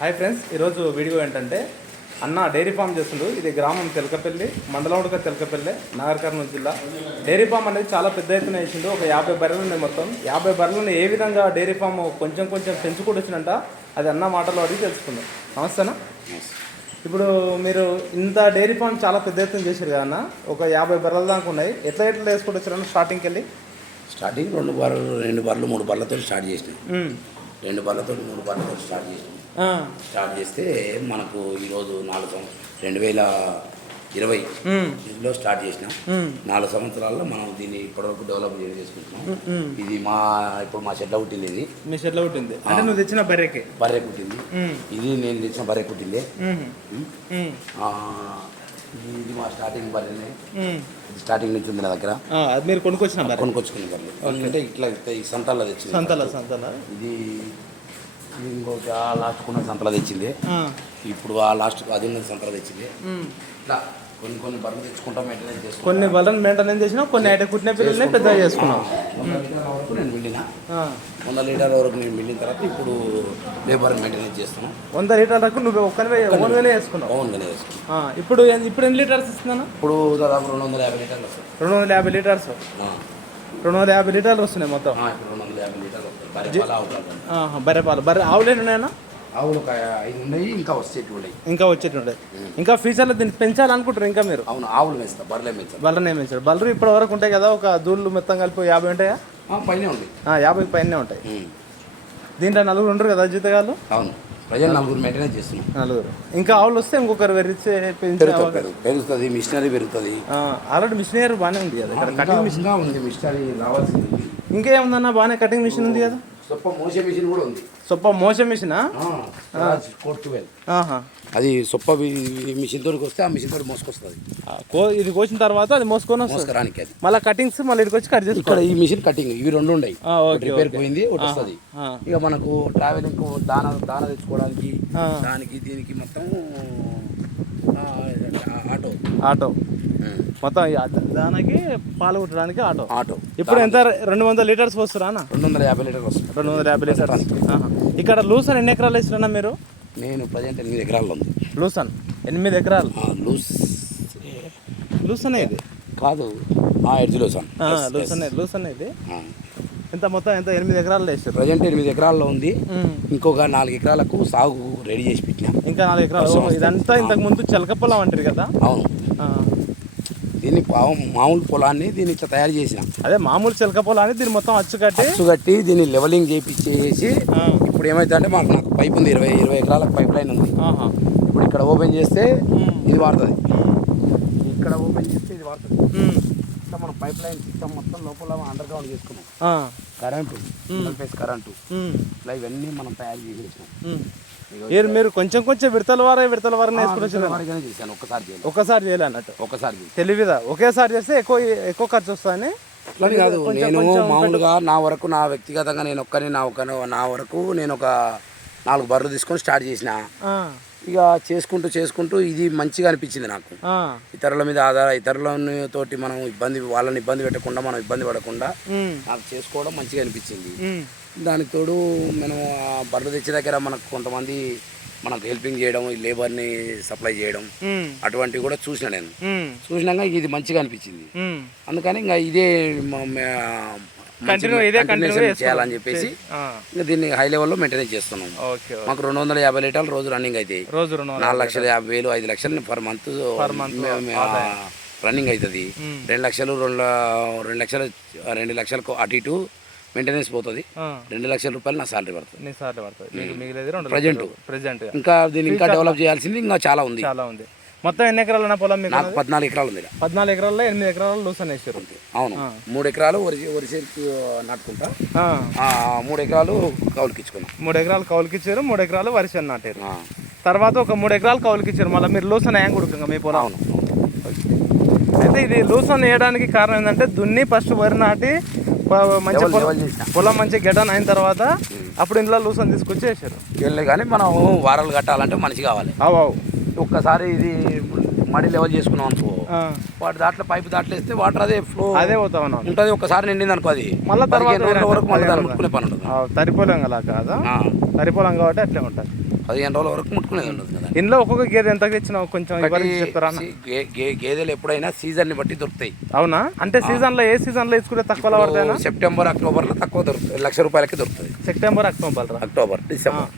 Hi friends, ఈరోజు video ఏంటంటే అన్న డైరీ ఫామ్ చేస్తుండు. ఇది గ్రామం తెలకపల్లి, మండలం తెలకపల్లి, నాగర్ కర్నూలు జిల్లా. డైరీ ఫామ్ అనేది చాలా పెద్ద ఎత్తున వేసిండు. ఒక 50 బర్రెలు ఉన్నాయి. మొత్తం 50 బర్రెలను ఏ విధంగా డైరీ ఫామ్ కొంచెం పెంచుకుంటూ వచ్చినంట అది అన్న మాటలో అడిగి తెలుసుకుందాం. నమస్తేనా. ఇప్పుడు మీరు ఇంత డైరీ ఫామ్ చాలా పెద్ద ఎత్తున చేశారు కదా అన్న, ఒక 50 బర్రెల దాకా ఉన్నాయి. ఎట్లా వేసుకుంటూ వచ్చారన్న స్టార్టింగ్కి వెళ్ళి? స్టార్టింగ్ 2 బర్రెలు 3 బర్రెలతో స్టార్ట్ చేసినాం. 2 బర్రెలతో 3 బర్రెలతో స్టార్ట్ చేసినాం. స్టార్ట్ చేస్తే మనకు ఈరోజు 2020లో స్టార్ట్ చేసినాం. 4 సంవత్సరాల్లో మనం దీన్ని ఇప్పటివరకు డెవలప్ చేసుకుంటున్నాం. ఇది ఇప్పుడు మా షెడ్లో పుట్టింది. ఇది మీ షెడ్లో పుట్టింది అంటే నువ్వు తెచ్చిన బర్రె పుట్టింది. ఇది నేను తెచ్చిన బర్రె పుట్టింది. ఇది మా స్టార్టింగ్ బర్రెనే. స్టార్టింగ్ నుంచి ఉంది నా దగ్గర. మీరు కొనుక్కొచ్చుకున్న బర్రెలు ఎందుకంటే ఇట్లా ఈ సంతాల్లో తెచ్చింది. ఇది ఇంకొక లాస్ట్ ఉన్న సంతలో తెచ్చింది. ఇప్పుడు ఆ లాస్ట్ అది ఉన్న సంతలో తెచ్చింది. ఇట్లా కొన్ని బర్రెలు తెచ్చుకుంటాం, మెయింటెనెన్స్ చేసుకుంటాం. కొన్ని బర్రెలు మెయింటెనెన్స్ చేసినా, కొన్ని అయితే కుట్టిన పిల్లల్ని పెద్దగా చేసుకున్నాం. 100 లీటర్ల వరకు నేను మిల్లిన. 100 లీటర్ల వరకు నేను మిల్లిన తర్వాత ఇప్పుడు లేబర్ మెయింటెనెన్స్ చేస్తున్నాను. 100 లీటర్ల వరకు నువ్వు ఓన్గానే చేసుకున్నావు? ఓన్గానే చేసుకున్నాను. ఇప్పుడు ఎన్ని లీటర్స్ ఇస్తున్నాను? ఇప్పుడు దాదాపు 250 లీటర్లు వస్తాయి. 250 లీటర్స్ 250 లీటర్లు వస్తున్నాయి మొత్తం. 250 లీటర్లు వస్తాయి. బర్రె పాలు. బర్రె ఆవులు ఎన్ని ఉన్నాయన్నా? ఆవులు 5 ఉన్నాయి. ఇంకా వచ్చేటుండే. ఇంకా ఫ్యూచర్లో దీన్ని పెంచాలనుకుంటారు ఇంకా మీరు? అవును, ఆవులు పెంచుతా, బర్రెలే పెంచుతా. బర్రెనే పెంచారు. బర్రెలు ఇప్పటి వరకు ఉంటాయి కదా, ఒక దూళ్ళు మొత్తం కలిపి 50 ఉంటాయా? పైన ఉంది. 50 పైనే ఉంటాయి. దీంట్లో 4 ఉండరు కదా జీతగాళ్ళు? అవును, ప్రజలు 4 మెయింటెనెన్స్ చేస్తున్నాం. 4. ఇంకా ఆవులు వస్తే ఇంకొకరు పెరుగుతుంది. మిషనరీ పెరుగుతుంది. ఆల్రెడీ మిషనరీ బాగానే ఉంది కదా ఇక్కడ. కటింగ్ మిషన్ ఉంది. మిషనరీ రావాల్సింది. ఇంకేముందన్నా బాగానే కటింగ్ మిషన్ ఉంది కదా. సొప్ప మోసే మిషన్ కూడా ఉంది. సొప్ప మోసే మిషనా? అది సొప్ప మిషన్ తోడికి వస్తే ఆ మిషన్ తోటి మోసుకొస్తుంది. ఇది కోసిన తర్వాత అది మోసుకొని మోసుకురానికి అది మళ్ళీ కటింగ్స్ మళ్ళీ ఇక్కడికి వచ్చి కట్ చేసి ఇక్కడ ఈ మిషన్ కటింగ్ ఇవి 2 ఉన్నాయి. రిపేర్ పోయింది, ఒకటి వస్తుంది. ఇక మనకు ట్రావెలింగ్ దాన తెచ్చుకోవడానికి దానికి దీనికి మొత్తం ఆటో మొత్తం దానికి పాలు కుట్టడానికి ఆటో. ఇప్పుడు ఎంత 200 లీటర్స్ వస్తారా అన్న? 250 లీటర్లు వస్తుంది. 250 లీటర్స్. ఇక్కడ లూసన్ ఎన్ని ఎకరాలు వేసినా మీరు? నేను ప్రజెంట్ 8 ఎకరాల్లో ఉంది. లూసన్ 8 ఎకరాలు. లూసన్ ఇది కాదు, లూసన్ ఇది. ఎంత మొత్తం 8 ఎకరాలు వేస్తారు. ప్రజెంట్ 8 ఎకరాల్లో ఉంది. ఇంకొక 4 ఎకరాలకు సాగు రెడీ చేసి పెట్టినా. ఇంకా 4 ఎకరాలు. ఇదంతా ఇంతకు ముందు చిలక పొలం అంటారు కదా? అవును. దీన్ని మామూలు పొలాన్ని దీన్ని ఇట్లా తయారు చేసిన. అదే మామూలు చిలక పొలాన్ని దీన్ని మొత్తం అచ్చుకట్టి దీన్ని లెవెలింగ్ చేసి ఇప్పుడు ఏమైందంటే నాకు పైప్ ఉంది. 20 ఎకరాలకు పైప్ లైన్ ఉంది. ఇప్పుడు ఇక్కడ ఓపెన్ చేస్తే ఇది వాడుతుంది. ఇక్కడ ఓపెన్ చేస్తే ఇది వాడుతుంది. ఇట్లా మనం పైప్ లైన్ సిస్టమ్ మొత్తం లోపల అండర్ గ్రౌండ్ చేసుకున్నాం. కరెంటు ఇట్లా ఇవన్నీ మనం తయారు చేసినాం. మీరు కొంచెం విడతల వారం చేశాను. ఒక్కసారి చేయాలి అన్నట్టు. తెలివిదా ఒకేసారి చేస్తే ఎక్కువ ఖర్చు వస్తుందని అట్లని కాదు. నేను మామూలుగా నా వరకు నా వ్యక్తిగతంగా నేను నా వరకు నేను ఒక 4 బర్రెలు తీసుకొని స్టార్ట్ చేసిన. ఇక చేసుకుంటూ ఇది మంచిగా అనిపించింది నాకు. ఇతరుల మీద ఇతరులతోటి మనం వాళ్ళని ఇబ్బంది పెట్టకుండా, మనం ఇబ్బంది పడకుండా నాకు చేసుకోవడం మంచిగా అనిపించింది. దానికి తోడు మనం బర్రెలు తెచ్చే దగ్గర మనకు కొంతమంది మనకు హెల్పింగ్ చేయడం, ఈ లేబర్ని సప్లై చేయడం అటువంటివి కూడా చూసినాక ఇది మంచిగా అనిపించింది. అందుకని ఇంకా ఇదే చేయాలని చెప్పేసి ఇంకా దీన్ని హై లెవెల్లో మెయింటెనెన్స్ చేస్తున్నాం. మాకు 250 లీటర్లు రోజు రన్నింగ్ అవుతాయి. 4,50,000 5 లక్షలు పర్ మంత్ రన్నింగ్ అవుతుంది. 2 లక్షలకు అటు ఇటు మెయింటెనెన్స్ పోతుంది. 2 లక్షల రూపాయలు నా సాలరీ పడుతుంది. ప్రజెంట్ ఇంకా దీన్ని ఇంకా డెవలప్ చేయాల్సింది ఇంకా చాలా ఉంది. మొత్తం ఎన్ని ఎకరాలు పొలం? నాకు 14 ఎకరాలు ఉంది. 14 ఎకరాల్లో 8 ఎకరాలు లూసన్ వేసారు. అవును, 3 ఎకరాలు వరి చేతి నాటుకుంటా, 3 ఎకరాలు కౌలుకి ఇచ్చుకున్నాం. 3 ఎకరాలు కౌలుకి ఇచ్చారు, 3 ఎకరాలు వరి చేను నాటారు. తర్వాత ఒక 3 ఎకరాలు కౌలుకి ఇచ్చారు. మళ్ళీ మీరు లూసన్ వేయం కొడుకుంగా మీ పొలం. అయితే ఇది లూసన్ వేయడానికి కారణం ఏంటంటే దున్ని ఫస్ట్ వరి నాటి మంచి పొలం మంచి గెటన్ అయిన తర్వాత అప్పుడు ఇంట్లో లూసన్ తీసుకొచ్చి వేసారు. కానీ మనం వారాలు కట్టాలంటే మనిషి కావాలి. ఒక్కసారి ఇది మడి లెవెల్ చేసుకున్నాం అనుకో, వాటి దాంట్లో పైపు దాంట్లో వేస్తే వాటర్ అదే ఫ్లో పోతా ఉంటుంది. ఒక్కసారి నిండింది అనుకో, అది మళ్ళీ తర్వాత వరకు మళ్ళీ ముట్టుకునే పని ఉంటుంది. తరిపోలేం అలా కాదా? తరిపోలేం కాబట్టి అట్లే ఉంటుంది. 15 రోజుల వరకు ముట్టుకునేది ఉండదు కదా. ఇంట్లో ఒక్కొక్క గేదె ఎంత తెచ్చినావు కొంచెం వివరించి చెప్తారా అన్న? గేదెలు ఎప్పుడైనా సీజన్ని బట్టి దొరుకుతాయి. అవునా? అంటే సీజన్లో ఏ సీజన్లో తీసుకుంటే తక్కువలో పడతాయినా? సెప్టెంబర్ అక్టోబర్లో తక్కువ దొరుకుతుంది, ₹1,00,000 దొరుకుతుంది. సెప్టెంబర్ అక్టోబర్ డిసెంబర్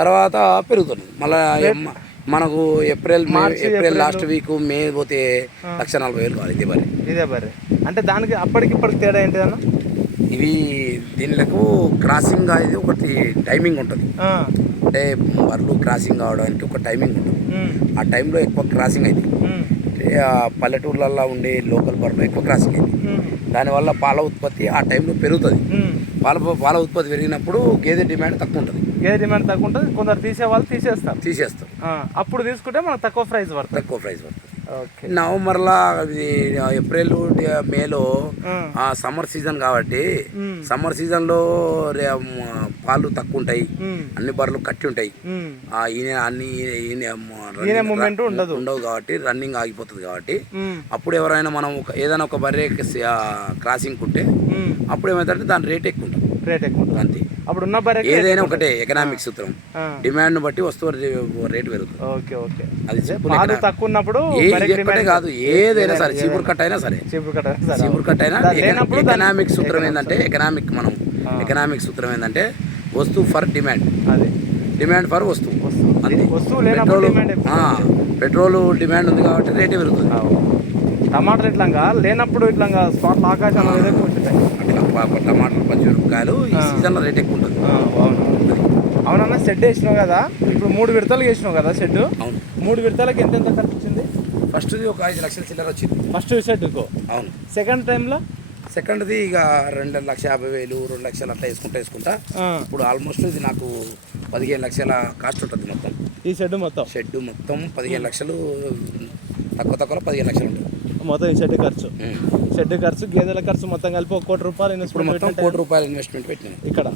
తర్వాత పెరుగుతుంది. మళ్ళీ మనకు ఏప్రిల్ లాస్ట్ వీక్ మే పోతే 1,40,000 కావాలి. ఇదే బర్రె అంటే దానికి అప్పటికిప్పటికి తేడా ఏంటిదన్న? ఇవి దీనిలకు క్రాసింగ్ అనేది ఒకటి టైమింగ్ ఉంటుంది. అంటే బర్రెలు క్రాసింగ్ కావడానికి ఒక టైమింగ్ ఉంటుంది. ఆ టైంలో ఎక్కువ క్రాసింగ్ అవుతుంది. పల్లెటూర్లలో ఉండే లోకల్ బర్రెలు ఎక్కువ క్రాసింగ్ అవుతుంది. దానివల్ల పాల ఉత్పత్తి ఆ టైంలో పెరుగుతుంది. పాల ఉత్పత్తి పెరిగినప్పుడు గేదె డిమాండ్ తక్కువ ఉంటుంది. కొందరు తీసేవాళ్ళు తీసేస్తారు. అప్పుడు తీసుకుంటే మనకు తక్కువ ప్రైస్ పడుతుంది. నవంబర్లో ఏప్రిల్ మేలో సమ్మర్ సీజన్ కాబట్టి సమ్మర్ సీజన్లో పాలు తక్కువ ఉంటాయి, అన్ని బర్రెలు కట్టి ఉంటాయి. మూమెంట్ ఉండవు కాబట్టి రన్నింగ్ ఆగిపోతుంది. కాబట్టి అప్పుడు ఎవరైనా మనం ఏదైనా ఒక బర్రె క్రాసింగ్ ఉంటే అప్పుడు ఏమైతే దాని రేట్ ఎక్కువ ఉంటుంది. అంతే. అప్పుడు ఉన్న బర్రె ఏదైనా ఒకటే ఎకనామిక్ సూత్రం, డిమాండ్ బట్టి వస్తువు రేటు పెరుగుతుంది. అది తక్కువ ఉన్నప్పుడు ఎక్కడే కాదు, ఏదైనా సరే చీపురు కట్ అయినా సరే, చీపురు కట్ అయినా ఎకనామిక్ సూత్రం ఏంటంటే ఎకనామిక్ సూత్రం ఏంటంటే వస్తువు ఫర్ డిమాండ్, డిమాండ్ ఫర్ వస్తువు. అంతే. పెట్రోల్ డిమాండ్ ఉంది కాబట్టి రేటే పెరుగుతుంది. టమాటాలు ఇట్లా లేనప్పుడు ఇట్లా స్పాట్లు ఆకాశంలో అట్లా టమాటాలు, పచ్చిమిరపకాయలు ఈ సీజన్లో రేట్ ఎక్కువ ఉంటుంది. అవునన్నా. షెడ్ వేసినావు కదా, ఇప్పుడు 3 విడతలు వేసినావు కదా షెడ్. 3 విడతలకి ఎంత ఖర్చు వచ్చింది? ఫస్ట్ది ఒక 5 లక్షల చిల్లర వచ్చింది ఫస్ట్ షెడ్కు. అవును. సెకండ్ టైంలో సెకండ్ది ఇక 2,50,000 2 లక్షలు అట్లా వేసుకుంటా. ఇప్పుడు ఆల్మోస్ట్ ఇది నాకు 15 లక్షల కాస్ట్ ఉంటుంది మొత్తం. ఈ షెడ్ మొత్తం 15 లక్షలు, తక్కువ 15 లక్షలు ఉంటుంది మొత్తం. ఈ షెడ్ ఖర్చు గేదెల ఖర్చు మొత్తం కలిపి ₹1 కోటి ఇన్వెస్ట్మెంట్. మొత్తం ₹1 ఇన్వెస్ట్మెంట్ పెట్టినాను ఇక్కడ.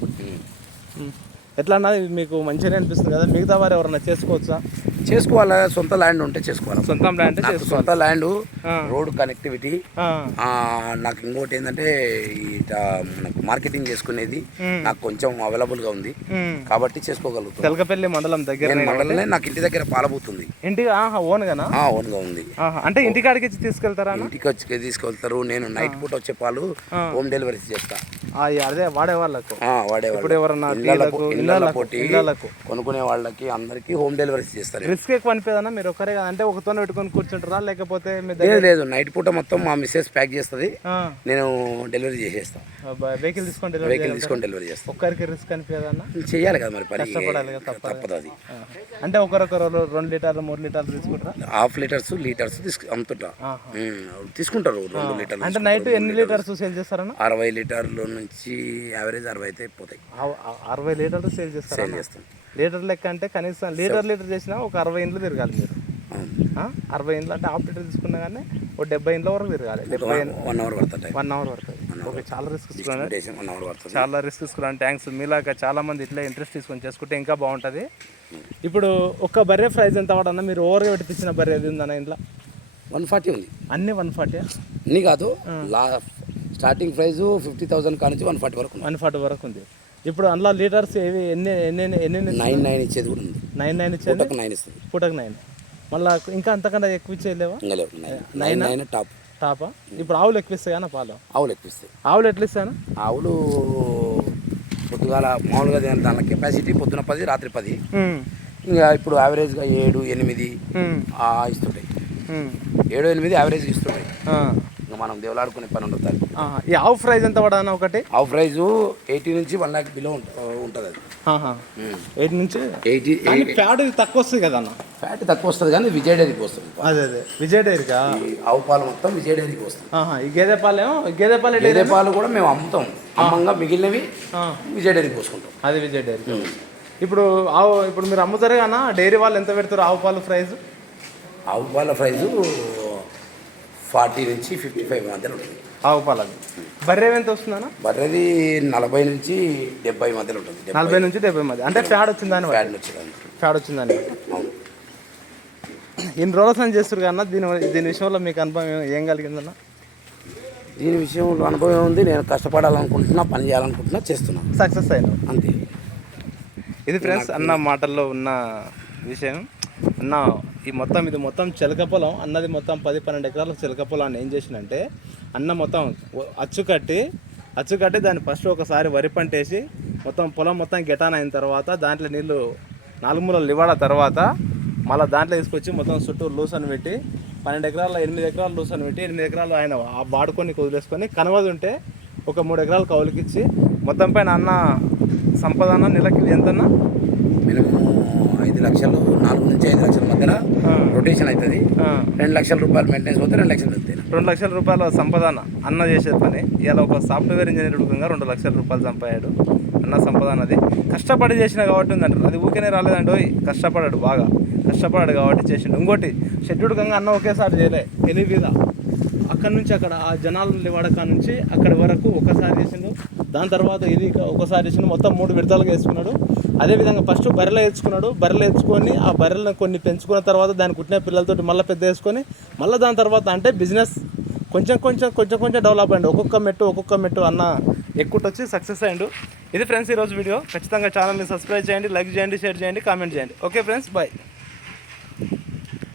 ఎట్లా అన్నది మీకు మంచిగానే అనిపిస్తుంది కదా? మిగతా వారు ఎవరన్నా చేసుకోవాలా? సొంత ల్యాండ్ ఉంటే చేసుకోవాలి. సొంత ల్యాండ్, రోడ్ కనెక్టివిటీ. నాకు ఇంకోటి ఏంటంటే మనకు మార్కెటింగ్ చేసుకునేది నాకు కొంచెం అవైలబుల్ గా ఉంది కాబట్టి చేసుకోగలుగుతాను. తెలకపల్లి మండలం దగ్గర మండలమే నాకు ఇంటి దగ్గర పాలబోతుంది. ఇంటి ఓన్ గా ఉంది. అంటే ఇంటికాడికి తీసుకెళ్తారా? ఇంటికి వచ్చి తీసుకెళ్తారు. నేను నైట్ పూట వచ్చే పాలు హోమ్ డెలివరీ చేస్తా. అదే వాడే వాళ్ళకు కొనుక్కునే వాళ్ళకి అందరికి హోమ్ డెలివరీ చేస్తారు. రిస్క్ ఎక్కువ అనిపేదన్నా? మీరు ఒకరే కదా అంటే ఒకతో పెట్టుకొని కూర్చుంటారా లేకపోతే? లేదు, నైట్ పూట మొత్తం మా మిస్సెస్ ప్యాక్ చేస్తుంది, నేను డెలివరీ చేసేస్తాను. వెహికల్ తీసుకొని డెలివరీ చేస్తాను. ఒక్కరికి రిస్క్ అనిపేదన్నా? చేయాలి కదా మరి, కష్టపడాలి కదా, తప్పదు అది. అంటే ఒకరొకరు 2 లీటర్లు 3 లీటర్లు తీసుకుంటారా? ½ లీటర్స్ అమ్ముతుంటా తీసుకుంటారు. 2 లీటర్లు అంటే నైట్ ఎన్ని లీటర్స్ సేల్ చేస్తారన్నా? 60 లీటర్ల నుంచి యావరేజ్ 60 అయితే పోతాయి. 60 లీటర్లు సేల్ చేస్తాం. లీటర్ లెక్క అంటే కనీసం లీటర్ చేసినా ఒక 60 ఇండ్లు తిరగాలి మీరు. 60 ఇండ్లు అంటే ½ లీటర్ తీసుకున్నా కానీ ఒక 70 ఇండ్ల వరకు తిరగాలి. 1 అవర్ పడుతుంది. 1 అవర్ పడుతుంది. ఓకే, చాలా రిస్క్ తీసుకున్నాను. థ్యాంక్స్. మీలాగా చాలా మంది ఇట్లా ఇంట్రెస్ట్ తీసుకొని చేసుకుంటే ఇంకా బాగుంటుంది. ఇప్పుడు ఒక్క బర్రె ప్రైస్ ఎంత పడన్నా? మీరు ఓవర్గా పెట్టించిన బర్రె ఏది ఉందన్న ఇంట్లో? 140 ఉంది. అన్ని 140? అన్ని కాదు, స్టార్టింగ్ ప్రైస్ 50,000 కానించి 140 వరకు. 140 వరకు ఉంది. ఇప్పుడు అందులో లీటర్స్ ఏవి ఎన్ని 9 ఇచ్చేది కూడా ఉంది. 9 ఇచ్చేది, పూటకు 9. మళ్ళీ ఇంకా అంతకన్నా ఎక్కువ ఇచ్చేయలేవా? 9 టాపా? ఇప్పుడు ఆవులు ఎక్కువ ఇస్తాయా పాలు? ఆవులు ఎక్కువ ఇస్తాయి. ఆవులు ఎట్లా ఇస్తాను? ఆవులు పొద్దుగాల మామూలుగా దాని కెపాసిటీ పొద్దున 10, రాత్రి 10. ఇంకా ఇప్పుడు యావరేజ్గా 7, 8 ఇస్తుంటాయి. 7, 8 యావరేజ్ ఇస్తుంటాయి. ఇంకా మనం దేవులాడుకునే పని ఉండదు. ఈ ఆవు ప్రైస్ ఎంత పడానా? ఒకటి ఆవు ప్రైస్ 80 నుంచి 1 lakh బిలో ఉంటుంది. అది 8 నుంచి 80. ఫ్యాట్ తక్కువ వస్తుంది కదా అన్న? ఫ్యాట్ తక్కువ వస్తుంది కానీ విజయ్ డైరీకి వస్తుంది. అదే విజయ్ డైరీకా? ఆవు పాలు మొత్తం విజయ్ డైరీకి వస్తుంది. ఈ గేదె పాలు కూడా మేము అమ్మంగా మిగిలినవి విజయ్ డైరీకి పోసుకుంటాం. అది విజయ్ డైరీ. ఇప్పుడు మీరు అమ్ముతారు కదా డైరీ వాళ్ళు ఎంత పెడతారు ఆవు పాలు ప్రైస్? ఆవు పాల ప్రైజు 40 నుంచి 55 మధ్యలో ఉంటుంది. ఆవు పాలది. బర్రె ఎంత వస్తుందన్న? బర్రెది 40 నుంచి 70 మధ్యలో ఉంటుంది. 40 నుంచి 70 మధ్య. అంటే ఫ్యాడ్ వచ్చిందని? ఫ్యాడ్ వచ్చిందని. ఇన్ని రోజులు అని చేస్తారు కన్నా దీని విషయంలో మీకు అనుభవం ఏం కలిగిందన్న? దీని విషయంలో అనుభవం ఉంది. నేను కష్టపడాలనుకుంటున్నా, పని చేయాలనుకుంటున్నా, చేస్తున్నా. సక్సెస్ అయినా అంతే. ఇది ఫ్రెండ్స్ అన్న మాటల్లో ఉన్న విషయం. అన్న ఇది మొత్తం చిలక పొలం అన్నది మొత్తం 10-12 ఎకరాల చిలక పొలాన్ని ఏం చేసిందంటే అన్న మొత్తం అచ్చుకట్టి దాన్ని ఫస్ట్ ఒకసారి వరి పంట వేసి మొత్తం పొలం మొత్తం గెటాన్ అయిన తర్వాత దాంట్లో నీళ్ళు 4 మూలలు ఇవ్వడ తర్వాత మళ్ళీ దాంట్లో తీసుకొచ్చి మొత్తం చుట్టూ లూస్ అని పెట్టి 12 ఎకరాల 8 ఎకరాలు లూస్ అని పెట్టి 8 ఎకరాలు ఆయన వాడుకొని వదిలేసుకొని కనవది ఉంటే ఒక 3 ఎకరాలు కౌలుకిచ్చి మొత్తం పైన అన్న సంపద నెలకి ఎంతన్నా మినిమం 5 లక్షలు 4 నుంచి 5 లక్షల మధ్యలో రొటేషన్ అవుతుంది. 2 లక్షల రూపాయలు మెయింటెనెన్స్ పోతే 2 లక్షలు వస్తాయి. 2 లక్షల రూపాయల సంపద అన్న చేసే పని. ఇలా ఒక సాఫ్ట్వేర్ ఇంజనీర్ రూపంగా 2 లక్షల రూపాయలు సంపాడాడు అన్న సంపద అన్నది. కష్టపడి చేసిన కాబట్టి ఉందంటారు. అది ఊరికేనే రాలేదంటో కష్టపడాడు, బాగా కష్టపడాడు కాబట్టి చేసిండు. ఇంకోటి షెడ్యూల్గా అన్న ఒకేసారి చేయలే, ఎలివిదా అక్కడి నుంచి అక్కడ ఆ జనాలు వాడక నుంచి అక్కడి వరకు ఒకసారి చేసిండు. దాని తర్వాత ఇది ఒకసారి చేసిండు. మొత్తం 3 విడతలుగా వేసుకున్నాడు. అదేవిధంగా ఫస్ట్ బర్రెలు వేసుకున్నాడు. బర్రెలు వేసుకొని ఆ బర్రెలను కొన్ని పెంచుకున్న తర్వాత దాన్ని కుట్టిన పిల్లలతోటి మళ్ళీ పెద్ద వేసుకొని మళ్ళీ దాని తర్వాత అంటే బిజినెస్ కొంచెం డెవలప్ అయ్యిండు. ఒక్కొక్క మెట్టు అన్న ఎక్కువ సక్సెస్ అయ్యిండు. ఇది ఫ్రెండ్స్ ఈరోజు వీడియో. ఖచ్చితంగా ఛానల్ని సబ్స్క్రైబ్ చేయండి, లైక్ చేయండి, షేర్ చేయండి, కామెంట్ చేయండి. Okay friends, bye.